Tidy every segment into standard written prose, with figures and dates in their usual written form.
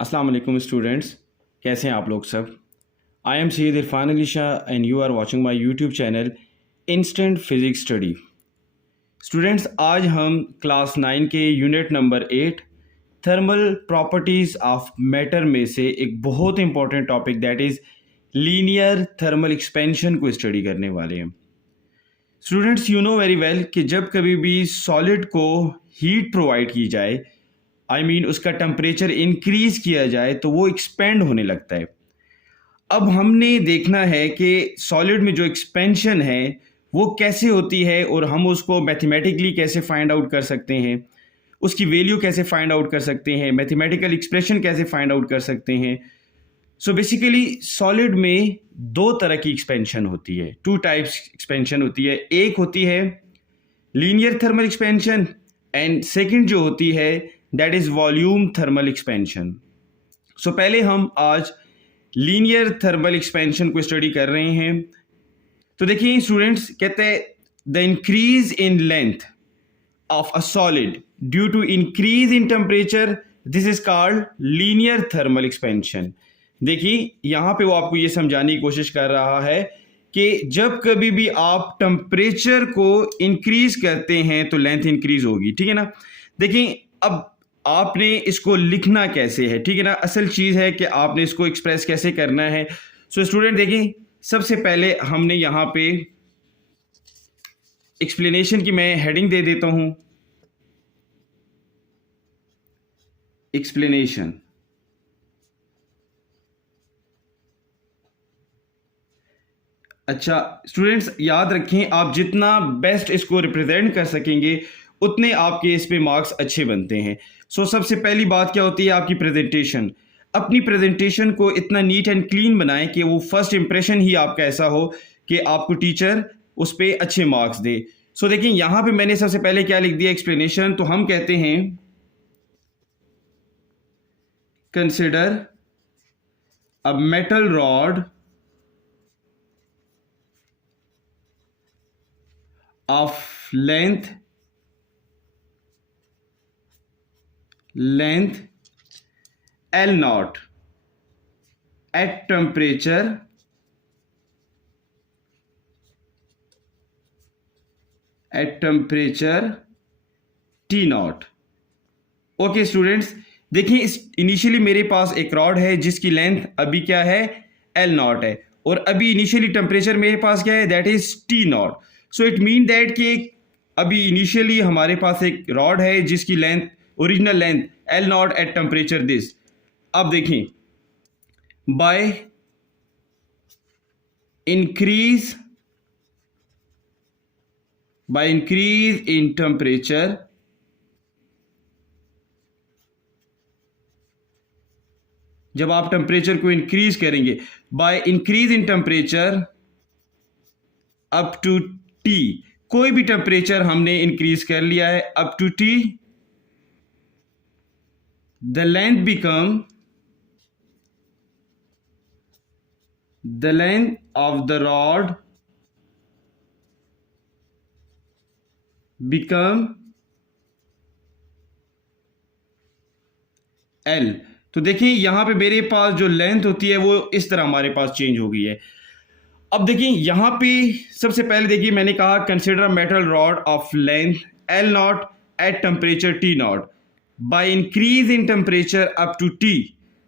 अस्सलाम वालेकुम स्टूडेंट्स, कैसे हैं आप लोग सब। I am Syed Irfan Ali Shah and you are watching my YouTube channel instant physics study. Students, आज हम क्लास 9 के unit number 8 thermal properties of matter में से एक बहुत important topic that is linear thermal expansion को स्टडी करने वाले हैं। Students, you know very well कि जब कभी भी सॉलिड को हीट प्रोवाइड की जाए, उसका टेम्परेचर इंक्रीज किया जाए तो वो एक्सपेंड होने लगता है। अब हमने देखना है कि सॉलिड में जो एक्सपेंशन है वो कैसे होती है और हम उसको मैथमेटिकली कैसे फाइंड आउट कर सकते हैं, उसकी वैल्यू कैसे फाइंड आउट कर सकते हैं, मैथमेटिकल एक्सप्रेशन कैसे फाइंड आउट कर सकते हैं। सो बेसिकली सॉलिड में दो तरह की एक्सपेंशन होती है, टू टाइप्स एक्सपेंशन होती है। एक होती है linear thermal expansion and second जो होती है that is volume thermal expansion. So पहले हम आज लीनियर थर्मल एक्सपेंशन को स्टडी कर रहे हैं। तो देखिए स्टूडेंट्स, कहते हैं the increase in length of a solid due to increase in temperature, this is called linear thermal expansion. देखिए यहाँ पे वो आपको ये समझाने की कोशिश कर रहा है कि जब कभी भी आप टेम्परेचर को इंक्रीज करते हैं तो लेंथ इंक्रीज होगी, ठीक है ना। देखिए अब आपने इसको लिखना कैसे है, ठीक है ना। असल चीज़ है कि आपने इसको एक्सप्रेस कैसे करना है। सो स्टूडेंट देखिए, सबसे पहले हमने यहाँ पे एक्सप्लेनेशन की मैं हेडिंग दे देता हूँ, एक्सप्लेनेशन। अच्छा स्टूडेंट्स, याद रखें आप जितना बेस्ट इसको रिप्रेजेंट कर सकेंगे उतने आपके इस पे मार्क्स अच्छे बनते हैं। सो सबसे पहली बात क्या होती है, आपकी प्रेजेंटेशन। अपनी प्रेजेंटेशन को इतना नीट एंड क्लीन बनाएं कि वो फर्स्ट इंप्रेशन ही आपका ऐसा हो कि आपको टीचर उस पर अच्छे मार्क्स दे। सो देखिए यहाँ पे मैंने सबसे पहले क्या लिख दिया, एक्सप्लेनेशन। तो हम कहते हैं consider a metal rod of length L naught at temperature T naught। Okay students, देखिए इस इनिशियली मेरे पास एक रॉड है जिसकी लेंथ अभी क्या है, L नॉट है, और अभी इनिशियली टेम्परेचर मेरे पास क्या है, that is T not. So it mean that कि अभी इनिशियली हमारे पास एक रॉड है जिसकी length, original length L nought at temperature this. अब देखिए बाय इंक्रीज इन टेम्परेचर, जब आप टेम्परेचर को इंक्रीज करेंगे, by increase in temperature up to T, कोई भी टेम्परेचर हमने इंक्रीज कर लिया है up to T, the length of the rod become L। तो देखिए यहां पे मेरे पास जो लेंथ होती है वो इस तरह हमारे पास चेंज हो गई है। अब देखिए यहाँ पे सबसे पहले देखिए मैंने कहा consider metal rod of length L nought at temperature T nought, by increase in temperature up to T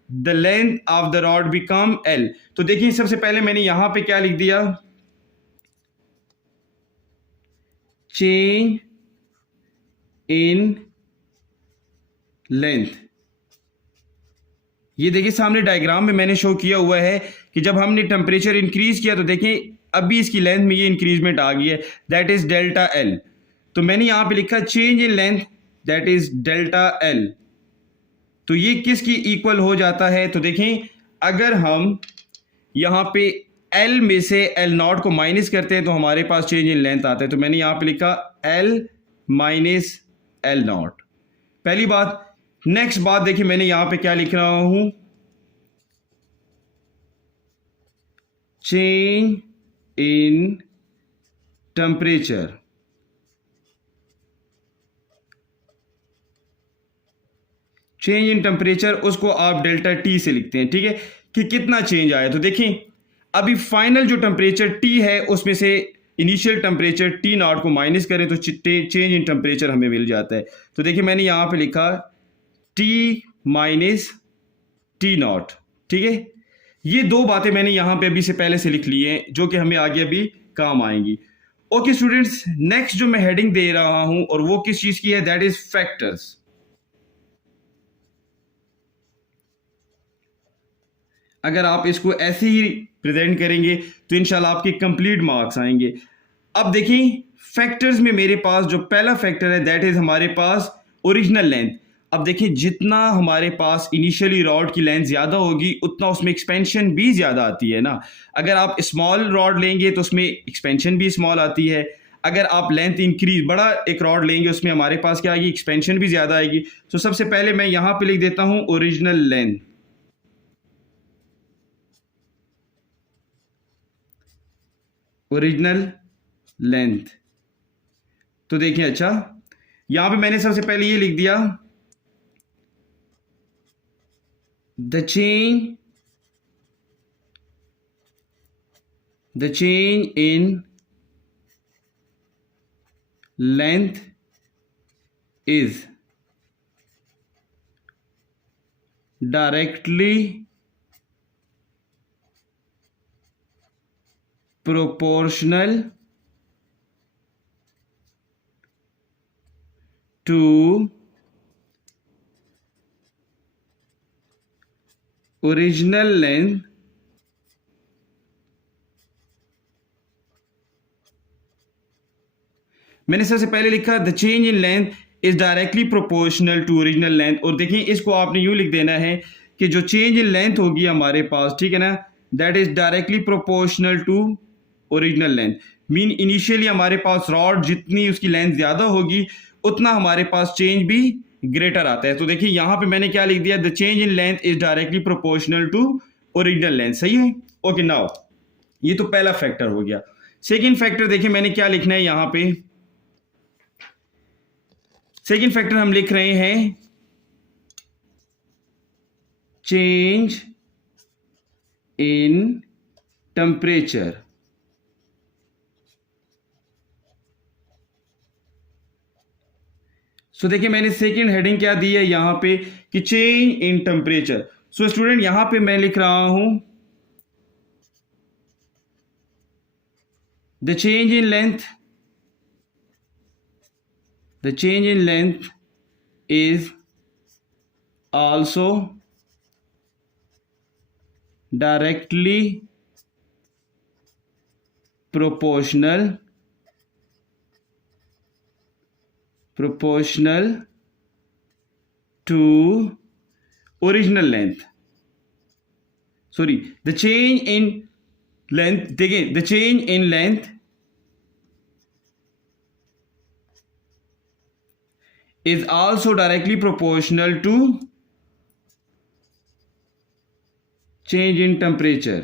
the length of the rod become L। तो देखिए सबसे पहले मैंने यहां पे क्या लिख दिया, चेंज इन लेंथ। ये देखिए सामने डायग्राम में मैंने शो किया हुआ है कि जब हमने टेम्परेचर इंक्रीज किया तो देखें अभी इसकी लेंथ में ये इंक्रीजमेंट आ गई है, दैट इज डेल्टा L। तो मैंने यहां पे लिखा change in length that is delta L। तो ये किसकी इक्वल हो जाता है, तो देखें अगर हम यहां पे L में से L नॉट को माइनस करते हैं तो हमारे पास चेंज इन लेंथ आता है। तो मैंने यहां पे लिखा L माइनस L नॉट, पहली बात। नेक्स्ट बात देखिए मैंने यहां पे क्या लिख रहा हूं, change in temperature change in temperature उसको आप डेल्टा टी से लिखते हैं, ठीक है, कि कितना चेंज आया। तो देखें अभी फाइनल जो टेम्परेचर टी है उसमें से इनिशियल टेम्परेचर टी नॉट को माइनस करें तो चेंज इन टेम्परेचर हमें मिल जाता है। तो देखिए मैंने यहाँ पे लिखा टी माइनस टी नॉट, ठीक है। ये दो बातें मैंने यहाँ पे अभी से पहले से लिख ली हैं जो कि हमें आगे अभी काम आएंगी। ओके स्टूडेंट्स, नेक्स्ट जो मैं हेडिंग दे रहा हूं और वो किस चीज की है, दैट इज फैक्टर्स। अगर आप इसको ऐसे ही प्रेजेंट करेंगे तो इंशाल्लाह आपके कंप्लीट मार्क्स आएंगे। अब देखिए फैक्टर्स में मेरे पास जो पहला फैक्टर है दैट इज हमारे पास ओरिजिनल लेंथ। अब देखिए जितना हमारे पास इनिशियली रॉड की लेंथ ज़्यादा होगी उतना उसमें एक्सपेंशन भी ज़्यादा आती है ना। अगर आप स्मॉल रॉड लेंगे तो उसमें एक्सपेंशन भी स्मॉल आती है। अगर आप लेंथ इंक्रीज बड़ा एक रॉड लेंगे उसमें हमारे पास क्या आएगी, एक्सपेंशन भी ज़्यादा आएगी। तो सबसे पहले मैं यहाँ पे लिख देता हूँ ओरिजिनल लेंथ। ओरिजिनल लेंथ तो देखिए अच्छा यहां पे मैंने सबसे पहले ये लिख दिया the change in length is directly proportional to original length मैंने सबसे पहले लिखा the change in length is directly proportional to original length. और देखिए इसको आपने यूं लिख देना है कि जो चेंज इन लेंथ होगी हमारे पास, ठीक है ना, that is directly proportional to original length. Mean initially हमारे पास रॉड जितनी उसकी लेंथ ज़्यादा होगी उतना हमारे पास चेंज भी ग्रेटर आता है। तो देखिए यहाँ पे मैंने क्या लिख दिया, the change in length is directly proportional to original length. सही है, ओके। नाउ ये तो पहला फैक्टर हो गया। सेकेंड फैक्टर देखिए मैंने क्या लिखना है यहाँ पे, सेकेंड फैक्टर हम लिख रहे हैं चेंज इन टेम्परेचर। सो देखिए मैंने सेकेंड हेडिंग क्या दी है यहां पे कि change in temperature. So student यहां पे मैं लिख रहा हूं the change in length, the change in length is also directly proportional to original length. Sorry, the change in length, देखिए the change in length is also directly proportional to change in temperature.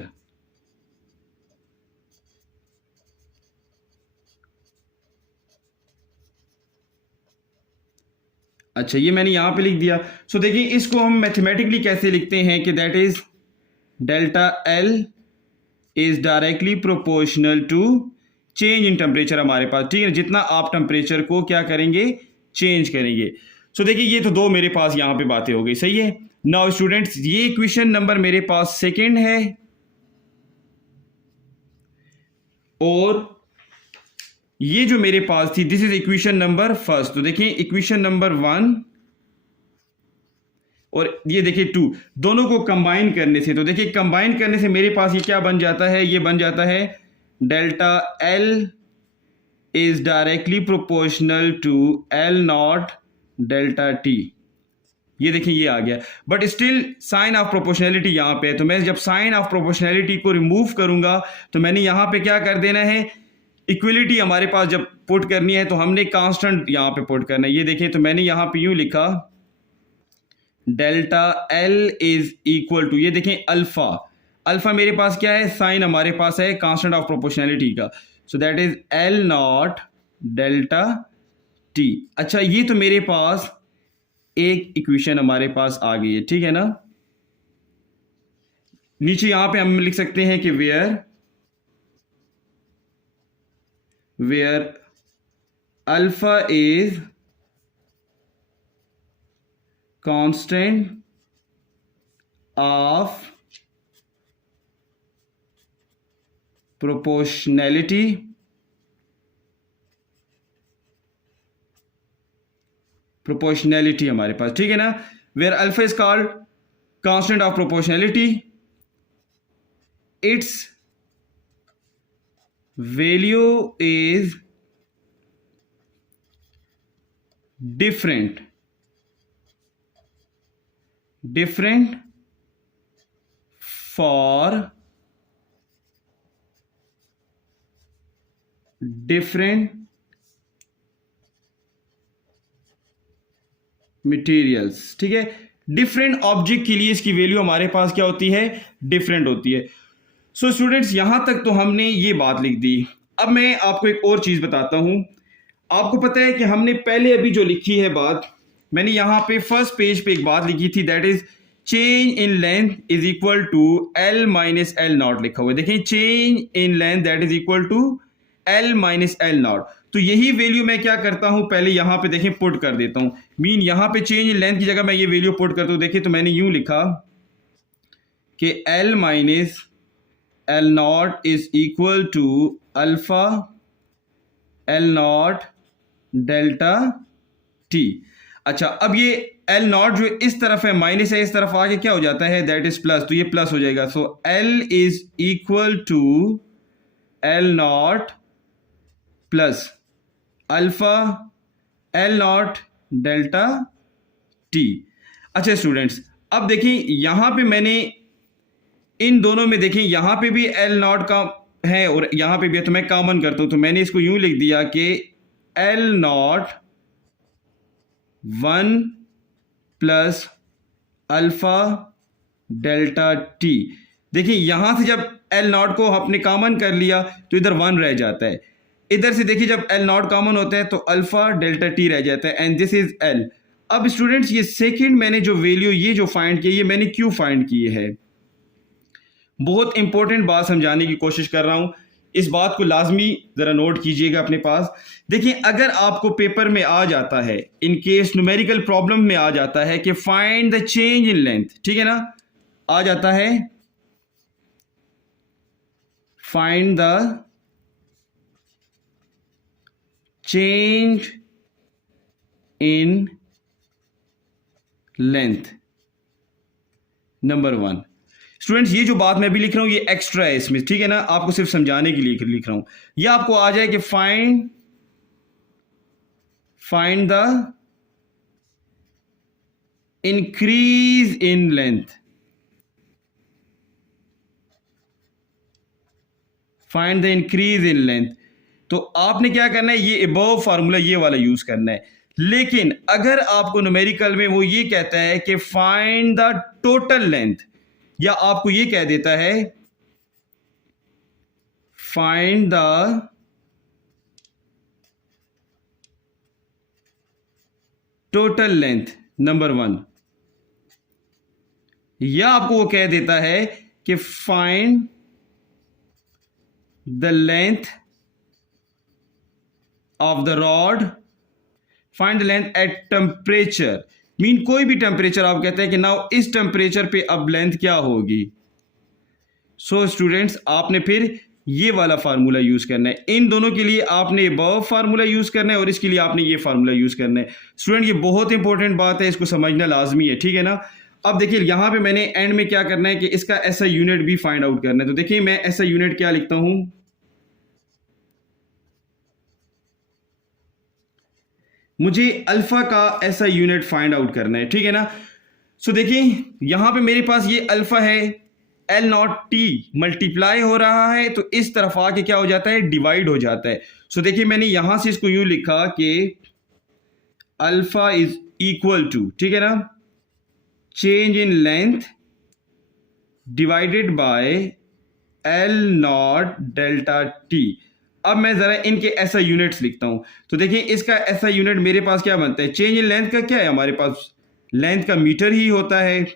अच्छा ये मैंने यहां पे लिख दिया। सो देखिए इसको हम मैथमेटिकली कैसे लिखते हैं कि that is delta L is directly proportional to change in temperature हमारे पास, ठीक है, जितना आप टेम्परेचर को क्या करेंगे, चेंज करेंगे। सो देखिए ये तो दो मेरे पास यहां पे बातें हो गई। सही है। नाउ स्टूडेंट्स ये इक्वेशन नंबर मेरे पास सेकंड है और ये जो मेरे पास थी this is equation number first. तो देखिए इक्वेशन नंबर 1 और ये देखिए 2 दोनों को कंबाइन करने से, तो देखिए कंबाइन करने से मेरे पास ये क्या बन जाता है, ये बन जाता है delta L is directly proportional to L naught delta T। ये देखिए ये आ गया, but still sign of proportionality यहाँ पे है। तो मैं जब साइन ऑफ प्रोपोर्शनैलिटी को रिमूव करूंगा तो मैंने यहाँ पे क्या कर देना है, इक्वलिटी हमारे पास जब पुट करनी है तो हमने कांस्टेंट यहाँ पे पुट करना है। ये देखिए तो मैंने यहाँ पे यूं लिखा delta L is equal to, ये देखें अल्फा, अल्फा मेरे पास क्या है, साइन हमारे पास है कांस्टेंट ऑफ प्रोपोर्शनैलिटी का। So that is L not delta T। अच्छा ये तो मेरे पास एक इक्वेशन हमारे पास आ गई है, ठीक है ना। नीचे यहां पे हम लिख सकते हैं कि where alpha is constant of proportionality हमारे पास, ठीक है ना। Where alpha is called constant of proportionality, its value is different for different materials, ठीक है। डिफरेंट ऑब्जेक्ट के लिए इसकी वैल्यू हमारे पास क्या होती है, डिफरेंट होती है। सो स्टूडेंट्स, यहां तक तो हमने ये बात लिख दी। अब मैं आपको एक और चीज बताता हूं। आपको पता है कि हमने पहले अभी जो लिखी है बात, मैंने यहां पे फर्स्ट पेज पे एक बात लिखी थी, that is change in length is equal to L minus L nought लिखा हुआ है। देखें, change in length that is equal to L minus L nought. तो यही वैल्यू मैं क्या करता हूं, पहले यहां पे देखें पुट कर देता हूं। मीन यहां पे चेंज इन लेंथ की जगह मैं ये वैल्यू पुट करता हूं। देखिए, तो मैंने यूं लिखा कि L minus L nought is equal to alpha L not delta T. अच्छा, अब ये एल नॉट जो इस तरफ है माइनस है, इस तरफ आके क्या हो जाता है, दैट इज प्लस, तो ये प्लस हो जाएगा। So L is equal to L naught plus alpha L not delta T. अच्छा स्टूडेंट्स, अब देखिए यहां पे मैंने इन दोनों में देखें, यहां पे भी एल नॉट का है और यहां पे भी है, तो मैं कॉमन करता हूं। तो मैंने इसको यूं लिख दिया कि L not 1 plus alpha delta T. देखिए, यहां से जब एल नॉट को आपने कॉमन कर लिया तो इधर 1 रह जाता है। इधर से देखिए, जब एल नॉट कॉमन होता है तो अल्फा डेल्टा टी रह जाता है, एंड दिस इज एल। अब स्टूडेंट्स, ये सेकंड मैंने जो वैल्यू ये जो फाइंड की, ये मैंने क्यों फाइंड की है, बहुत इंपॉर्टेंट बात समझाने की कोशिश कर रहा हूं। इस बात को लाजमी जरा नोट कीजिएगा अपने पास। देखिए, अगर आपको पेपर में आ जाता है, इन केस न्यूमेरिकल प्रॉब्लम में आ जाता है कि find the change in length, ठीक है ना, आ जाता है find the change in length number 1। Students, ये जो बात मैं भी लिख रहा हूं ये एक्स्ट्रा है इसमें, ठीक है ना, आपको सिर्फ समझाने के लिए लिख रहा हूं। ये आपको आ जाए कि find the increase in length, find the increase in length. तो आपने क्या करना है, ये अबव फार्मूला ये वाला यूज करना है। लेकिन अगर आपको न्यूमेरिकल में वो ये कहता है कि फाइंड द टोटल लेंथ, या आपको ये कह देता है find the total length number 1, या आपको वो कह देता है कि find the length of the rod, find the length at temperature. Mean कोई भी टेम्परेचर आप कहते हैं कि नाउ इस टेम्परेचर पे अब लेंथ क्या होगी। सो स्टूडेंट्स, आपने फिर ये वाला फार्मूला यूज करना है। इन दोनों के लिए आपने अबव फार्मूला यूज करना है और इसके लिए आपने ये फार्मूला यूज करना है। स्टूडेंट, ये बहुत इंपॉर्टेंट बात है, इसको समझना लाजमी है, ठीक है ना। अब देखिए, यहां पे मैंने एंड में क्या करना है कि इसका ऐसा यूनिट भी फाइंड आउट करना है। तो देखिए, मैं ऐसा यूनिट क्या लिखता हूं, मुझे अल्फा का ऐसा यूनिट फाइंड आउट करना है, ठीक है ना। सो देखिए, यहां पे मेरे पास ये अल्फा है, एल नॉट टी मल्टीप्लाई हो रहा है, तो इस तरफ आके क्या हो जाता है, डिवाइड हो जाता है। सो देखिए, मैंने यहां से इसको यूं लिखा कि अल्फा इज इक्वल टू, ठीक है ना, change in length divided by L not delta T. अब मैं जरा इनके ऐसा यूनिट्स लिखता हूं। तो देखिए, इसका ऐसा यूनिट मेरे पास क्या बनता है, चेंज इन लेंथ का क्या है हमारे पास, लेंथ का मीटर ही होता है,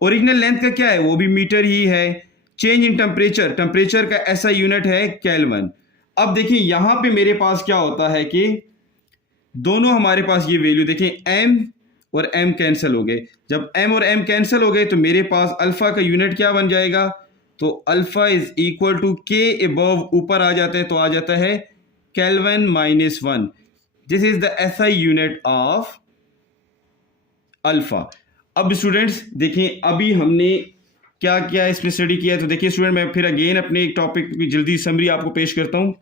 ओरिजिनल लेंथ का क्या है, वो भी मीटर ही है। चेंज इन टेम्परेचर, टेम्परेचर का ऐसा यूनिट है केल्विन। अब देखिए यहां पे मेरे पास क्या होता है कि दोनों हमारे पास ये वैल्यू देखें, m और m कैंसिल हो गए। जब m और m कैंसिल हो गए तो मेरे पास अल्फा का यूनिट क्या बन जाएगा, तो अल्फा इज इक्वल टू के अबव ऊपर आ जाता है तो आ जाता है kelvin minus 1। This is the SI unit of alpha. अब स्टूडेंट्स देखें अभी हमने क्या क्या इसमें स्टडी किया है, तो देखिए स्टूडेंट मैं फिर अगेन अपने एक टॉपिक की जल्दी समरी आपको पेश करता हूं।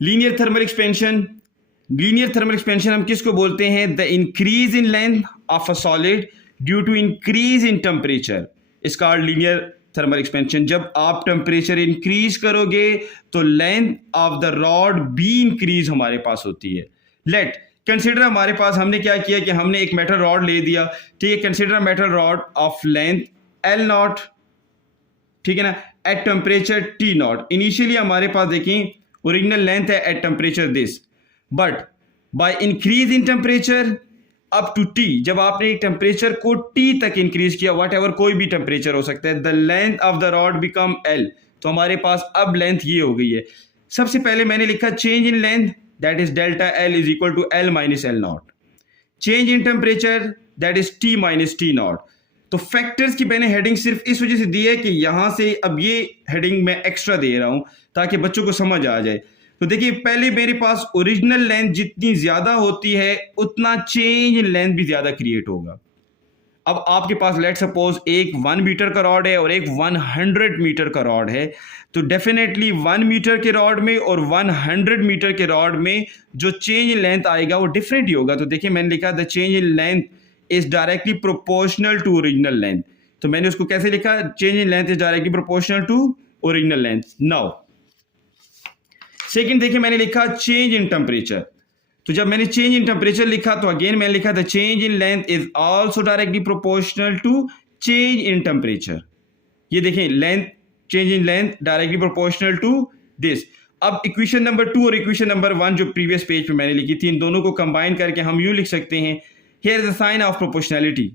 Linear thermal expansion, linear thermal expansion हम किसको बोलते हैं, the increase in length of a solid due to increase in temperature is called linear thermal expansion. जब आप टेम्परेचर इंक्रीज करोगे तो लेंथ ऑफ द रॉड भी इंक्रीज हमारे पास होती है। लेट कंसिडर हमारे पास हमने क्या किया कि हमने एक मेटल रॉड ले दिया, ठीक है, consider metal rod of length L nought, ठीक है ना, at temperature T nought. Initially हमारे पास देखें ओरिजिनल लेंथ है at temperature this, but by increase in temperature up to T, जब आपने टेम्परेचर को टी तक इंक्रीज किया, वट एवर कोई भी टेम्परेचर हो सकता है, the length of the rod become L. तो हमारे पास अब लेंथ ये हो गई है। सबसे पहले मैंने लिखा change in length, that is delta L is equal to L minus L nought. Change in temperature that is T minus T nought. तो फैक्टर्स की मैंने हेडिंग सिर्फ इस वजह से दी है कि यहां से अब ये हेडिंग मैं एक्स्ट्रा दे रहा हूं ताकि बच्चों को समझ आ जाए। तो देखिए पहले मेरे पास ओरिजिनल लेंथ जितनी ज्यादा होती है उतना चेंज इन लेंथ भी ज्यादा क्रिएट होगा। अब आपके पास लेट सपोज एक 1 मीटर का रॉड है और एक 100 मीटर का रॉड है, तो डेफिनेटली 1 मीटर के रॉड में और 100 मीटर के रॉड में जो चेंज इन लेंथ आएगा वो डिफरेंट ही होगा। तो देखिए मैंने लिखा the change in length is directly proportional to original length. तो मैंने उसको कैसे लिखा, change in length is directly proportional to original length. Now second देखिए मैंने लिखा चेंज इन टेम्परेचर। तो जब मैंने चेंज इन टेम्परेचर लिखा तो अगेन मैंने लिखा the change in length is also directly proportional to change in temperature. ये देखें length, change in length directly proportional to this. अब इक्वेशन नंबर 2 और इक्वेशन नंबर 1 जो प्रीवियस पेज पे मैंने लिखी थी, इन दोनों को कंबाइन करके हम यूं लिख सकते हैं, here is the sign of proportionality.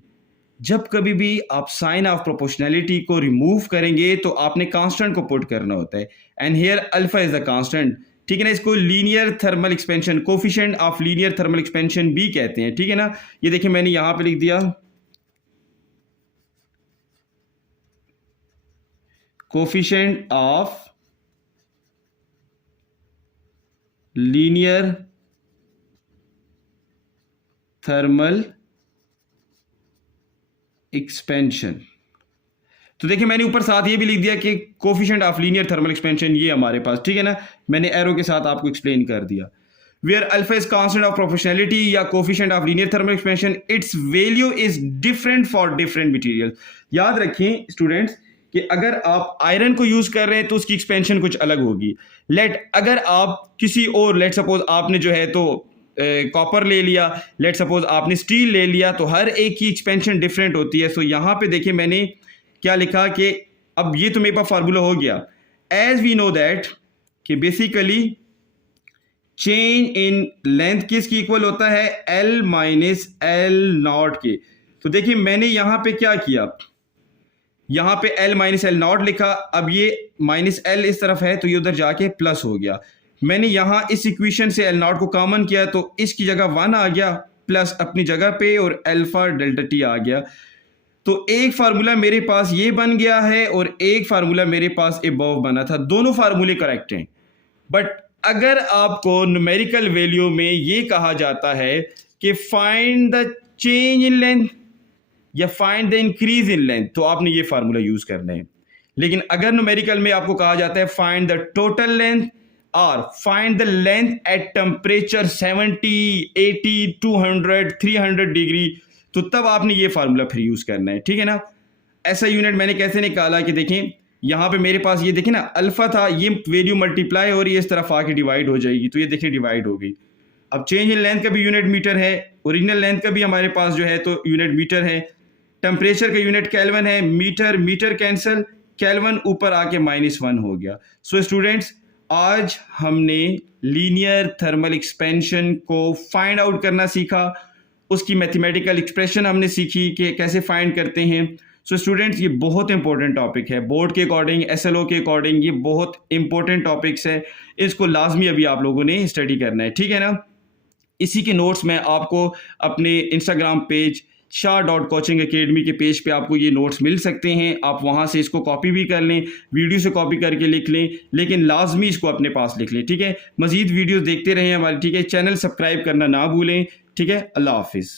जब कभी भी आप साइन ऑफ प्रोपोर्शनैलिटी को रिमूव करेंगे तो आपने कांस्टेंट को पुट करना होता है, and here alpha is the constant, ठीक है ना। इसको linear thermal expansion, coefficient of linear thermal expansion भी कहते हैं, ठीक है ना। ये देखिए मैंने यहां पे लिख दिया coefficient of linear thermal expansion. तो देखिए मैंने ऊपर साथ ये भी लिख दिया कि coefficient of linear thermal expansion ये हमारे पास, ठीक है ना, मैंने एरो के साथ आपको एक्सप्लेन कर दिया। Where alpha is constant of proportionality या coefficient of linear thermal expansion, its value is different for different material. याद रखें स्टूडेंट्स कि अगर आप आयरन को यूज कर रहे हैं तो उसकी एक्सपेंशन कुछ अलग होगी। अगर आप किसी और लेट सपोज आपने जो है तो कॉपर ले लिया, लेट सपोज आपने स्टील ले लिया, तो हर एक की एक्सपेंशन डिफरेंट होती है। सो यहां पे देखिए मैंने क्या लिखा कि अब ये तो मेरे पास फार्मूला हो गया, एज वी नो दैट कि बेसिकली चेंज इन लेंथ किसकी इक्वल होता है, एल माइनस एल नॉट के। तो देखिए मैंने यहां पे क्या किया, यहां पे एल माइनस एल नॉट लिखा, अब ये माइनस एल इस तरफ है तो ये उधर जाके प्लस हो गया। मैंने यहां इस इक्वेशन से एल नॉट को कॉमन किया तो इसकी जगह 1 आ गया प्लस अपनी जगह पे और अल्फा डेल्टा टी आ गया। तो एक फार्मूला मेरे पास ये बन गया है और एक फार्मूला मेरे पास अबव बना था, दोनों फार्मूले करेक्ट हैं। बट अगर आपको न्यूमेरिकल वैल्यू में ये कहा जाता है कि find the change in length या find the increase in length, तो आपने ये फार्मूला यूज करना है। लेकिन अगर न्यूमेरिकल में आपको कहा जाता है फाइंड द टोटल लेंथ और find the length at temperature 70, 80, 200, 300 degree, तो तब आपने ये फार्मूला फिर यूज करना है, ठीक है ना। ऐसा यूनिट मैंने कैसे निकाला कि देखें यहां पे मेरे पास ये देखें ना अल्फा था, ये वैल्यू मल्टीप्लाई हो रही है, इस तरफ आके डिवाइड हो जाएगी, तो ये देखें डिवाइड हो गई। अब चेंज इन लेंथ का भी यूनिट मीटर है, ओरिजिनल लेंथ का भी हमारे पास जो है तो यूनिट मीटर है, टेम्परेचर का यूनिट केल्विन है, मीटर मीटर कैंसिल, केल्विन ऊपर आके -1 हो गया। सो स्टूडेंट्स आज हमने लीनियर थर्मल एक्सपेंशन को फाइंड आउट करना सीखा। उसकी मैथमेटिकल एक्सप्रेशन हमने सीखी कि कैसे फाइंड करते हैं। सो स्टूडेंट्स, ये बहुत इंपॉर्टेंट टॉपिक है, बोर्ड के अकॉर्डिंग, SLO के अकॉर्डिंग ये बहुत इंपॉर्टेंट टॉपिक्स है, इसको लाजमी अभी आप लोगों ने स्टडी करना है, ठीक है ना। इसी के नोट्स मैं आपको अपने इंस्टाग्राम पेज shah.coaching academy के पेज पे आपको ये नोट्स मिल सकते हैं, आप वहाँ से इसको कॉपी भी कर लें, वीडियो से कॉपी करके लिख लें, लेकिन लाजमी इसको अपने पास लिख लें, ठीक है। मज़ीद वीडियोस देखते रहें हमारे, ठीक है। चैनल सब्सक्राइब करना ना भूलें, ठीक है। अल्लाह हाफिज़।